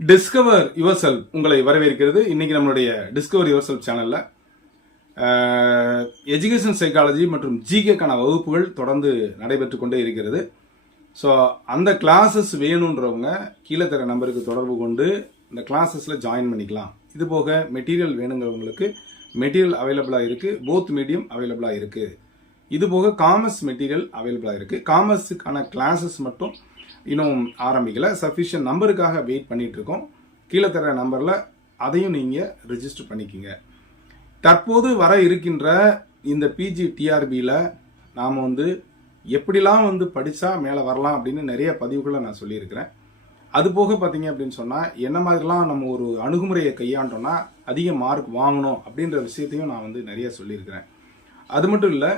Discover your self உங்களை வரவேற்கிறது. இன்னைக்கு நம்மளுடைய டிஸ்கவர் யுவர் செல்ஃப் சேனல்ல எஜுகேஷன் சைக்காலஜி மற்றும் ஜிகேக்கான வகுப்புகள் தொடர்ந்து நடைபெற்று கொண்டே இருக்கிறது. ஸோ அந்த கிளாஸஸ் வேணுன்றவங்க கீழே தர நம்பருக்கு தொடர்பு கொண்டு இந்த கிளாஸஸில் ஜாயின் பண்ணிக்கலாம். இது போக மெட்டீரியல் வேணுங்கிறவங்களுக்கு மெட்டீரியல் அவைலபிளாக இருக்குது. போத் மீடியம் அவைலபிளாக இருக்குது. இது போக காமர்ஸ் மெட்டீரியல் அவைலபிளாக இருக்குது. காமர்ஸுக்கான கிளாஸஸ் மட்டும் இன்னும் ஆரம்பிக்கல. சஃபிஷியன்ட் நம்பருக்காக வெயிட் பண்ணிட்டு இருக்கோம். கீழே தர நம்பரில் அதையும் நீங்கள் ரிஜிஸ்டர் பண்ணிக்கிங்க. தற்போது வர இருக்கின்ற இந்த பிஜி டிஆர்பியில் நாம் எப்படிலாம் படித்தா மேலே வரலாம் அப்படின்னு நிறைய பதிவுகளை நான் சொல்லியிருக்கிறேன். அது போக பார்த்தீங்க அப்படின்னு சொன்னால் என்ன மாதிரிலாம் நம்ம ஒரு அணுகுமுறையை கையாண்டோம்னா அதிக மார்க் வாங்கணும் அப்படின்ற விஷயத்தையும் நான் நிறைய சொல்லியிருக்கிறேன். அது மட்டும் இல்லை,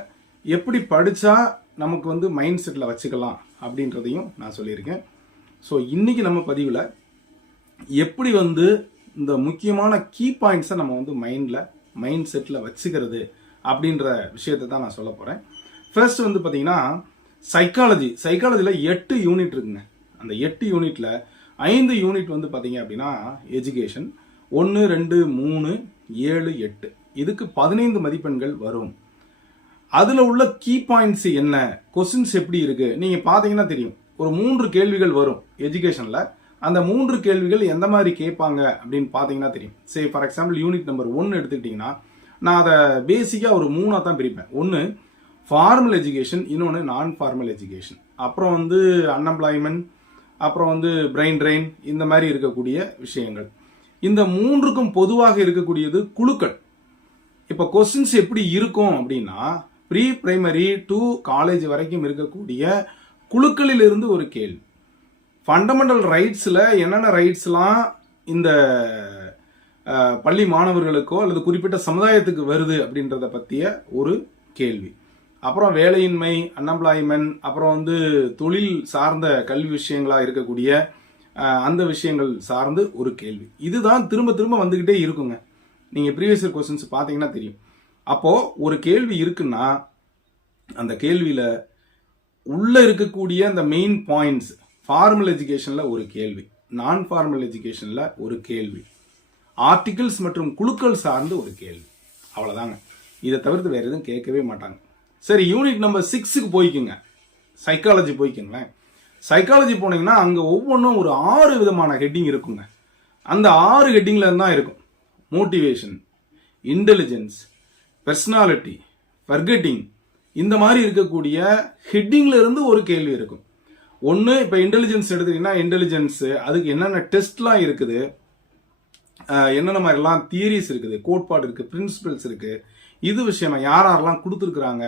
எப்படி படித்தா நமக்கு மைண்ட் செட்டில் வச்சுக்கலாம் அப்படின்றதையும் நான் சொல்லியிருக்கேன். ஸோ இன்னைக்கு நம்ம பதிவில் எப்படி இந்த முக்கியமான கீ பாயிண்ட்ஸை நம்ம மைண்ட் செட்டில் வச்சுக்கிறது அப்படின்ற விஷயத்தை தான் நான் சொல்ல போகிறேன். ஃபர்ஸ்ட் பார்த்தீங்கன்னா சைக்காலஜியில் 8 யூனிட் இருக்குங்க. அந்த 8 யூனிட்டில் 5 யூனிட் பார்த்தீங்க அப்படின்னா எஜுகேஷன் 1, 2, 3, 7, 8 இதுக்கு 15 மதிப்பெண்கள் வரும். அதுல உள்ள கீ பாயிண்ட்ஸ் என்ன, கொஸ்டின்ஸ் எப்படி இருக்கு நீங்க பாத்தீங்கன்னா தெரியும். ஒரு 3 கேள்விகள் வரும் எஜுகேஷன்ல. அந்த 3 கேள்விகள் எந்த மாதிரி கேட்பாங்க அப்படின்னு பாத்தீங்கன்னா தெரியும். Say for example unit number 1 எடுத்துக்கிட்டீங்கன்னா நான் அதை பேசிக்கா ஒரு 3 தான் பிரிப்பேன். ஒன்னு ஃபார்மல் எஜுகேஷன், இன்னொன்னு நான் ஃபார்மல் எஜுகேஷன், அப்புறம் அன்எம்ப்ளாய்மெண்ட், அப்புறம் பிரெயின் ட்ரெயின், இந்த மாதிரி இருக்கக்கூடிய விஷயங்கள். இந்த 3க்கும் பொதுவாக இருக்கக்கூடியது குழுக்கள். இப்ப கொஸ்டின்ஸ் எப்படி இருக்கும் அப்படின்னா ப்ரீ பிரைமரி டு காலேஜ் வரைக்கும் இருக்கக்கூடிய குழுக்களில் இருந்து ஒரு கேள்வி. ஃபண்டமெண்டல் ரைட்ஸ்ல என்னென்ன ரைட்ஸ்லாம் இந்த பள்ளி மாணவர்களுக்கோ அல்லது குறிப்பிட்ட சமுதாயத்துக்கு வருது அப்படின்றத பற்றிய ஒரு கேள்வி. அப்புறம் வேலையின்மை, அன்எம்ப்ளாய்மெண்ட், அப்புறம் தொழில் சார்ந்த கல்வி விஷயங்களா இருக்கக்கூடிய அந்த விஷயங்கள் சார்ந்து ஒரு கேள்வி. இதுதான் திரும்ப திரும்ப வந்துகிட்டே இருக்குங்க. நீங்க ப்ரீவியஸ் இயர் கொஸ்டின்ஸ் பாத்தீங்கன்னா தெரியும். அப்போ ஒரு கேள்வி இருக்குன்னா அந்த கேள்வியில உள்ள இருக்கக்கூடிய அந்த மெயின் பாயிண்ட்ஸ், ஃபார்மல் எஜுகேஷன்ல ஒரு கேள்வி, நான் ஃபார்மல் எஜுகேஷன்ல ஒரு கேள்வி, ஆர்டிகிள்ஸ் மற்றும் குழுக்கள் சார்ந்து ஒரு கேள்வி. அவ்வளவுதாங்க. இதை தவிர்த்து வேற எதுவும் கேட்கவே மாட்டாங்க. சரி, யூனிட் நம்பர் 6க்கு போய்க்குங்க. சைக்காலஜி போய்க்குங்களேன். சைக்காலஜி போனீங்கன்னா அங்க ஒவ்வொன்றும் ஒரு 6 விதமான ஹெட்டிங் இருக்குங்க. அந்த 6 ஹெட்டிங்ல தான் இருக்கும். மோட்டிவேஷன், இன்டெலிஜென்ஸ், பர்சனாலிட்டி, ஃபர்கெட்டிங், இந்த மாதிரி இருக்கக்கூடிய ஹெட்டிங்ல இருந்து ஒரு கேள்வி இருக்கும். ஒன்று இப்போ இன்டெலிஜென்ஸ் எடுத்தீங்கன்னா இன்டெலிஜென்ஸ் அதுக்கு என்னென்ன டெஸ்ட்லாம் இருக்குது, என்னென்ன மாதிரிலாம் தியரிஸ் இருக்குது, கோட்பாடு இருக்கு, பிரின்சிபல்ஸ் இருக்கு, இது விஷயமா யாரெல்லாம் கொடுத்துருக்குறாங்க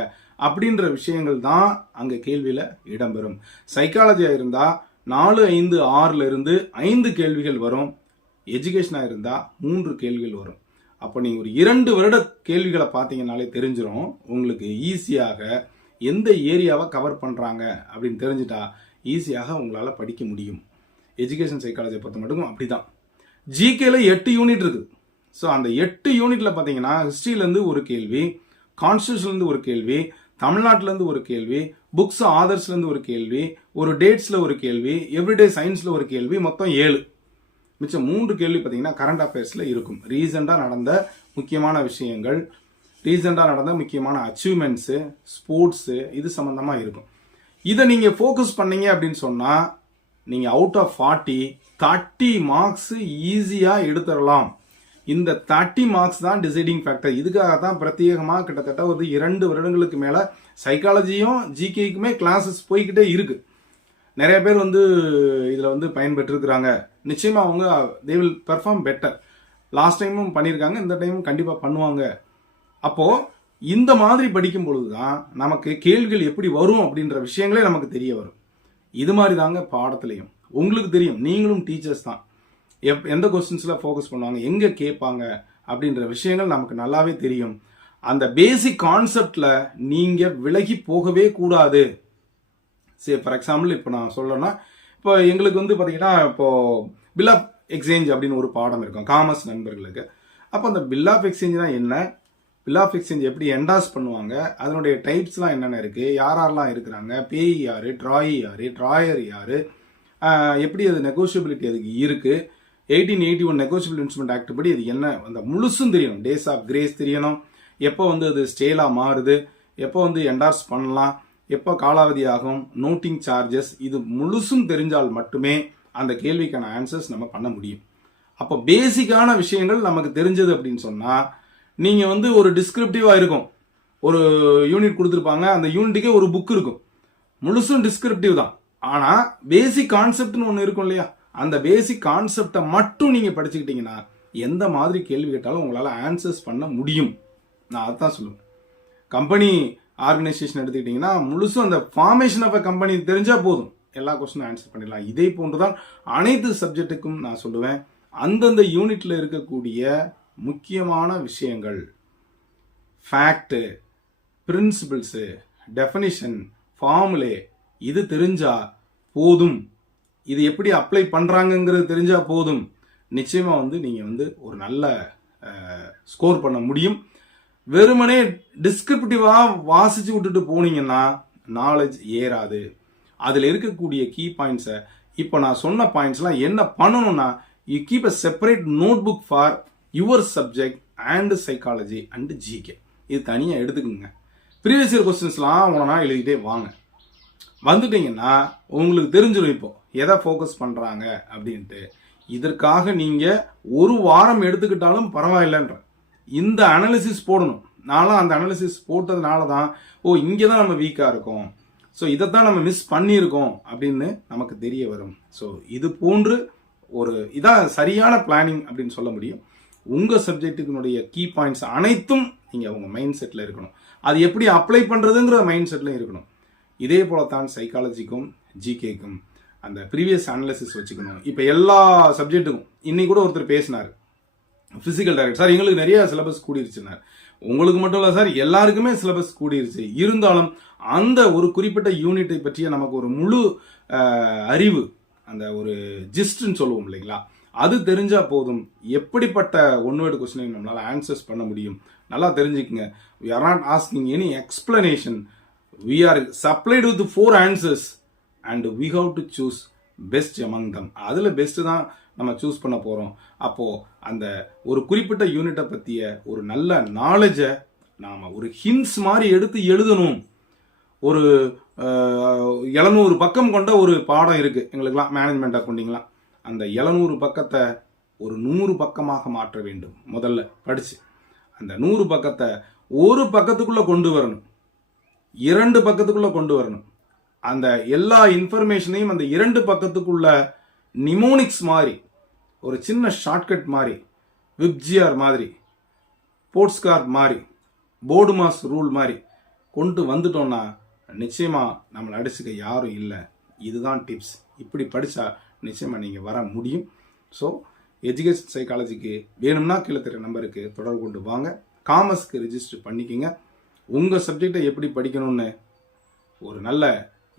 அப்படின்ற விஷயங்கள் தான் அங்க கேள்வியில இடம்பெறும். சைக்காலஜியா இருந்தா 4, 5, 6ல இருந்து 5 கேள்விகள் வரும். எஜுகேஷனா இருந்தா 3 கேள்விகள் வரும். அப்போ நீங்க ஒரு 2 வருட கேள்விகளை பார்த்தீங்கன்னாலே தெரிஞ்சிடும் உங்களுக்கு ஈஸியாக எந்த ஏரியாவை கவர் பண்றாங்க அப்படின்னு தெரிஞ்சுட்டா ஈஸியாக உங்களால படிக்க முடியும். எஜுகேஷன் சைக்காலஜியை பொறுத்த மட்டும் அப்படிதான். ஜிகேல 8 யூனிட் இருக்கு. ஸோ அந்த 8 யூனிட்ல பார்த்தீங்கன்னா ஹிஸ்டரியில இருந்து ஒரு கேள்வி, கான்ஸ்டியூஷன்ல இருந்து ஒரு கேள்வி, தமிழ்நாட்டில இருந்து ஒரு கேள்வி, புக்ஸ் ஆதர்ஸ்ல இருந்து ஒரு கேள்வி, ஒரு டேட்ஸ்ல ஒரு கேள்வி, எவ்ரிடே சயின்ஸ்ல ஒரு கேள்வி, மொத்தம் 7. மிச்சம் 3 கேள்வி பார்த்தீங்கன்னா கரண்ட் அஃபேர்ஸ்ல இருக்கும். ரீசெண்டா நடந்த முக்கியமான விஷயங்கள், ரீசெண்டா நடந்த முக்கியமான அச்சீவ்மெண்ட்ஸ், ஸ்போர்ட்ஸ், இது சம்பந்தமா இருக்கும். இதை நீங்க ஃபோக்கஸ் பண்ணீங்க அப்படின்னு சொன்னா நீங்க அவுட் ஆஃப் 30 மார்க்ஸ் ஈஸியா எடுத்துடலாம். இந்த 30 மார்க்ஸ் தான் டிசைடிங் ஃபேக்டர். இதுக்காக தான் பிரத்யேகமாக கிட்டத்தட்ட ஒரு 2 வருடங்களுக்கு மேல சைக்காலஜியும் ஜிகேக்குமே கிளாஸஸ் போய்கிட்டே இருக்கு. நிறைய பேர் இதுல பயன்பெற்று இருக்கிறாங்க. நிச்சயமா அவங்க they will perform better. Last டைமும் பண்ணியிருக்காங்க, இந்த டைமும் கண்டிப்பா பண்ணுவாங்க. அப்போ இந்த மாதிரி படிக்கும் பொழுதுதான் நமக்கு கேள்விகள் எப்படி வரும் அப்படின்ற விஷயங்களே நமக்கு தெரிய வரும். இது மாதிரி தாங்க பாடத்திலையும் உங்களுக்கு தெரியும். நீங்களும் டீச்சர்ஸ் தான். எந்த கொஸ்டின்ஸ்ல ஃபோக்கஸ் பண்ணுவாங்க, எங்க கேட்பாங்க அப்படின்ற விஷயங்கள் நமக்கு நல்லாவே தெரியும். அந்த பேசிக் கான்செப்ட்ல நீங்க விலகி போகவே கூடாது. சரி, ஃபார் எக்ஸாம்பிள் இப்போ நான் சொல்லணும்னா, இப்போ எங்களுக்கு பார்த்தீங்கன்னா இப்போ பில் ஆஃப் எக்ஸ்சேஞ்ச் அப்படின்னு ஒரு பாடம் இருக்கும் காமர்ஸ் நண்பர்களுக்கு. அப்போ அந்த பில் ஆஃப் எக்ஸ்சேஞ்ச்னா என்ன, பில் ஆஃப் எக்ஸ்சேஞ்ச் எப்படி என்டாஸ் பண்ணுவாங்க, அதனுடைய டைப்ஸ்லாம் என்னென்ன இருக்கு, யாரெல்லாம் இருக்கிறாங்க, பேய் யாரு, ட்ராயி யாரு, ட்ராயர் யாரு, எப்படி அது நெகோஷியபிலிட்டி அதுக்கு இருக்கு, 1881 நெகோசியபிள் இன்ஸ்ட்ருமெண்ட் ஆக்ட் படி அது என்ன அந்த முழுசும் தெரியணும். டேஸ் ஆஃப் கிரேஸ் தெரியணும், எப்போ வந்து அது ஸ்டேலாக மாறுது, எப்போ வந்து என்டார்ஸ் பண்ணலாம், எப்போ காலாவதி ஆகும், நோட்டிங் சார்ஜஸ், இது முழுசும் தெரிஞ்சால் மட்டுமே அந்த கேள்விக்கான ஆன்சர்ஸ் நம்ம பண்ண முடியும். அப்போ பேசிக்கான விஷயங்கள் நமக்கு தெரிஞ்சது அப்படின்னு சொன்னால், நீங்கள் வந்து ஒரு டிஸ்கிரிப்டிவாக இருக்கும், ஒரு யூனிட் கொடுத்துருப்பாங்க, அந்த யூனிட்டுக்கே ஒரு புக் இருக்கும், முழுசும் டிஸ்கிரிப்டிவ் தான். ஆனால் பேசிக் கான்செப்ட்னு ஒன்று இருக்கும் இல்லையா, அந்த பேசிக் கான்செப்டை மட்டும் நீங்கள் படிச்சுக்கிட்டீங்கன்னா எந்த மாதிரி கேள்வி கேட்டாலும் உங்களால் ஆன்சர்ஸ் பண்ண முடியும். நான் அதுதான் சொல்லுவேன். கம்பெனி ஆர்கனைசேஷன் எடுத்துக்கிட்டிங்கன்னா முழுசும் அந்த ஃபார்மேஷன் ஆஃப் அ கம்பெனி தெரிஞ்சால் போதும், எல்லா கொஸ்டினும் ஆன்சர் பண்ணிடலாம். இதே போன்றுதான் அனைத்து சப்ஜெக்ட்டுக்கும் நான் சொல்லுவேன். அந்தந்த யூனிட்ல இருக்கக்கூடிய முக்கியமான விஷயங்கள், ஃபேக்ட், பிரின்சிபிள்ஸு, டெஃபினிஷன், ஃபார்முலே, இது தெரிஞ்சா போதும். இது எப்படி அப்ளை பண்றாங்கிறது தெரிஞ்சா போதும். நிச்சயமா வந்து நீங்க வந்து ஒரு நல்ல ஸ்கோர் பண்ண முடியும். வெறுமனே டிஸ்கிரிப்டிவா வாசிச்சு விட்டுட்டு போனீங்கன்னா நாலேஜ் ஏறாது. அதுல இருக்கக்கூடிய கீ பாயிண்ட்ஸை இப்போ நான் சொன்ன பாயிண்ட்ஸ்லாம் என்ன பண்ணணும்னா, you keep a separate notebook for your subject and psychology and GK. இது தனியாக எடுத்துக்கோங்க. ப்ரீவியஸ் இயர் கொஸ்டின்ஸ்லாம் ஒன்றா எழுதிட்டே வாங்க. வந்துட்டீங்கன்னா உங்களுக்கு தெரிஞ்சிடும் இப்போ எதை ஃபோக்கஸ் பண்ணுறாங்க அப்படின்ட்டு. இதற்காக நீங்கள் ஒரு வாரம் எடுத்துக்கிட்டாலும் பரவாயில்லைன்ற இந்த அனாலிசிஸ் போடணும். நான்லாம் அந்த அனாலிசிஸ் போட்டதுனால தான் இங்கே தான் நம்ம வீக்காக இருக்கோம், ஸோ இதைத்தான் நம்ம மிஸ் பண்ணியிருக்கோம் அப்படின்னு நமக்கு தெரிய வரும். ஸோ இது போன்று ஒரு இதான் சரியான பிளானிங் அப்படின்னு சொல்ல முடியும். உங்கள் சப்ஜெக்டுக்குனுடைய கீ பாயிண்ட்ஸ் அனைத்தும் நீங்கள் உங்கள் மைண்ட் செட்டில் இருக்கணும். அது எப்படி அப்ளை பண்ணுறதுங்கிற மைண்ட் செட்லையும் இருக்கணும். இதே போல தான் சைக்காலஜிக்கும் ஜிகேக்கும் அந்த ப்ரீவியஸ் அனாலிசிஸ் வச்சுக்கணும். இப்போ எல்லா சப்ஜெக்ட்டுக்கும் இன்னைக்கு கூட ஒருத்தர் பேசினார், ஃபிசிக்கல் டைரக்ட் சார் எங்களுக்கு நிறைய சிலபஸ் கூடிருச்சுனார். உங்களுக்கு மட்டும் இல்லை சார், எல்லாருக்குமே சிலபஸ் கூடிருச்சு. இருந்தாலும் அந்த ஒரு குறிப்பிட்ட யூனிட்டை பற்றிய நமக்கு ஒரு முழு அறிவு, அந்த ஒரு ஜிஸ்ட்னு சொல்லுவோம் இல்லைங்களா, அது தெரிஞ்சா போதும். எப்படிப்பட்ட ஒன் வேர்டு கொஸ்டினையும் நம்மளால ஆன்சர்ஸ் பண்ண முடியும். நல்லா தெரிஞ்சுக்குங்க. we are not asking any explanation, we are supplied with 4 answers and we have to choose best among them. அதில் பெஸ்ட் தான் நம்ம சூஸ் பண்ண போகிறோம். அப்போது அந்த ஒரு குறிப்பிட்ட யூனிட்டை பற்றிய ஒரு நல்ல நாலேஜை நாம் ஒரு ஹிண்ட்ஸ் மாதிரி எடுத்து எழுதணும். ஒரு 700 பக்கம் கொண்ட ஒரு பாடம் இருக்குது எங்களுக்கெல்லாம், மேனேஜ்மெண்ட் அக்கௌண்டிங்லாம். அந்த 700 பக்கத்தை ஒரு 100 பக்கமாக மாற்ற வேண்டும். முதல்ல படித்து அந்த 100 பக்கத்தை ஒரு பக்கத்துக்குள்ளே கொண்டு வரணும், 2 பக்கத்துக்குள்ளே கொண்டு வரணும். அந்த எல்லா இன்ஃபர்மேஷனையும் அந்த 2 பக்கத்துக்குள்ள நிமோனிக்ஸ் மாதிரி, ஒரு சின்ன ஷார்ட்கட் மாதிரி, விப்ஜிஆர் மாதிரி, போர்ட்ஸ்கார் மாதிரி, போர்டு மாஸ் ரூல் மாதிரி கொண்டு வந்துட்டோம்னா நிச்சயமா நம்மளை அடிச்சுக்க யாரும் இல்லை. இதுதான் டிப்ஸ். இப்படி படித்தா நிச்சயமா நீங்கள் வர முடியும். ஸோ எஜுகேஷன் சைக்காலஜிக்கு வேணும்னா கீழே தெரிய நம்பருக்கு தொடர்பு கொண்டு வாங்க. காமர்ஸ்க்கு ரிஜிஸ்டர் பண்ணிக்கிங்க. உங்கள் சப்ஜெக்டை எப்படி படிக்கணும்னு ஒரு நல்ல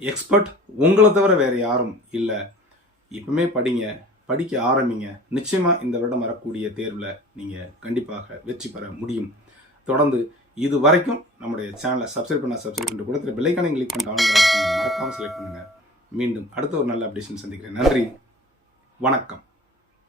எக்ஸ்பர்ட் உங்களை தவிர வேறு யாரும் இல்லை. இப்பவுமே படிங்க, படிக்க ஆரம்பிங்க. நிச்சயமாக இந்த வருடம் வரக்கூடிய தேர்வில் நீங்கள் கண்டிப்பாக வெற்றி பெற முடியும். தொடர்ந்து இது வரைக்கும் நம்முடைய சேனலை சப்ஸ்கிரைப் பண்ணிட்டு கூட பெல்லைக்கானை கிளிக் பண்ணிட்டு மறக்காமல் செலக்ட் பண்ணுங்கள். மீண்டும் அடுத்த ஒரு நல்ல அப்டேஷன் சந்திக்கிறேன். நன்றி, வணக்கம்.